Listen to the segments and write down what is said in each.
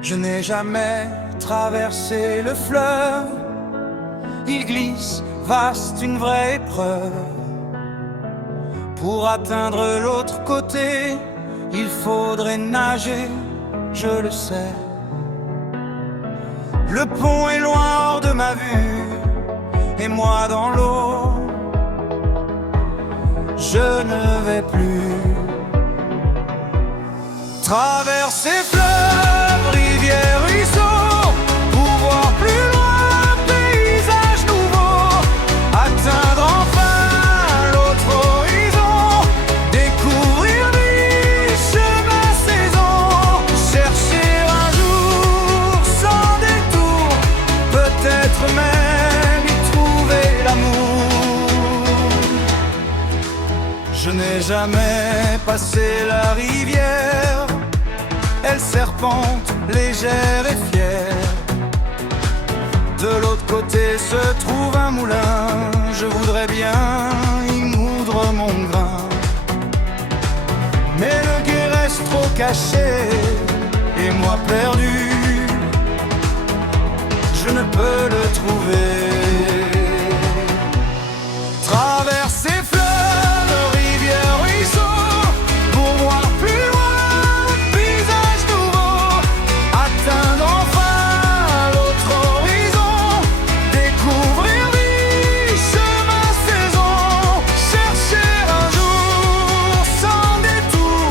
Je n'ai jamais traversé le fleuve. Il glisse, vaste, une vraie épreuve. Pour atteindre l'autre côté, il faudrait nager, je le sais. Le pont est loin hors de ma vue, et moi dans l'eau, je ne vais plus traverser fleuves, rivières, ruisseaux, pour voir plus loin un paysage nouveau, atteindre enfin l'autre horizon, découvrir vie, chemin, saison, chercher un jour sans détour, peut-être même y trouver l'amour. Je n'ai jamais passé la rivière, elle serpente, légère et fière. De l'autre côté se trouve un moulin, je voudrais bien y moudre mon grain. Mais le gué reste trop caché, et moi perdu, je ne peux le trouver. Traverser fleuves, rivières, ruisseaux, pour voir plus loin un paysage nouveau, atteindre enfin l'autre horizon, découvrir vie, chemin, saison, chercher un jour sans détour,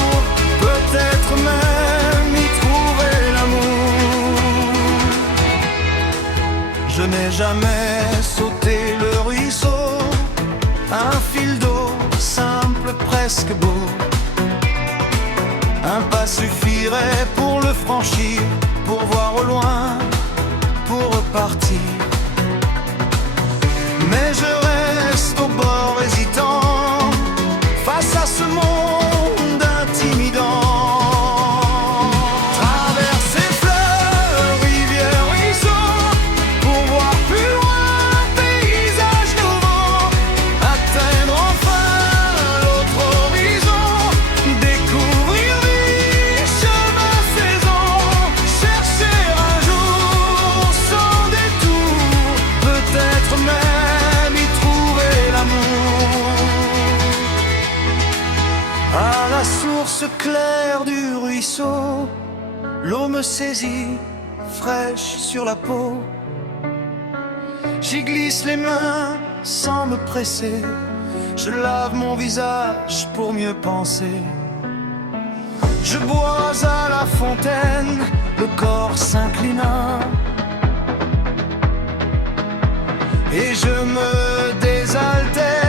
peut-être même y trouver l'amour. Je n'ai jamais sauté le ruisseau, un fil d'eau simple, presque beau. Un pas suffirait pour le franchir, pour voir au loin, pour repartir. Mais je reste au bord hésitant, face à ce monde intimidant. Traverser fleuves, rivières, ruisseaux, pour voir plus loin un paysage nouveau, atteindre enfin l'autre horizon, découvrir vie, chemin, saison, chercher un jour sans détour, peut-être même y trouver l'amour. À la source claire du ruisseau, l'eau me saisit, fraîche sur la peau. J'y glisse les mains sans me presser, je lave mon visage pour mieux penser. Je bois à la fontaine, le corps s'inclinant, et je me désaltère.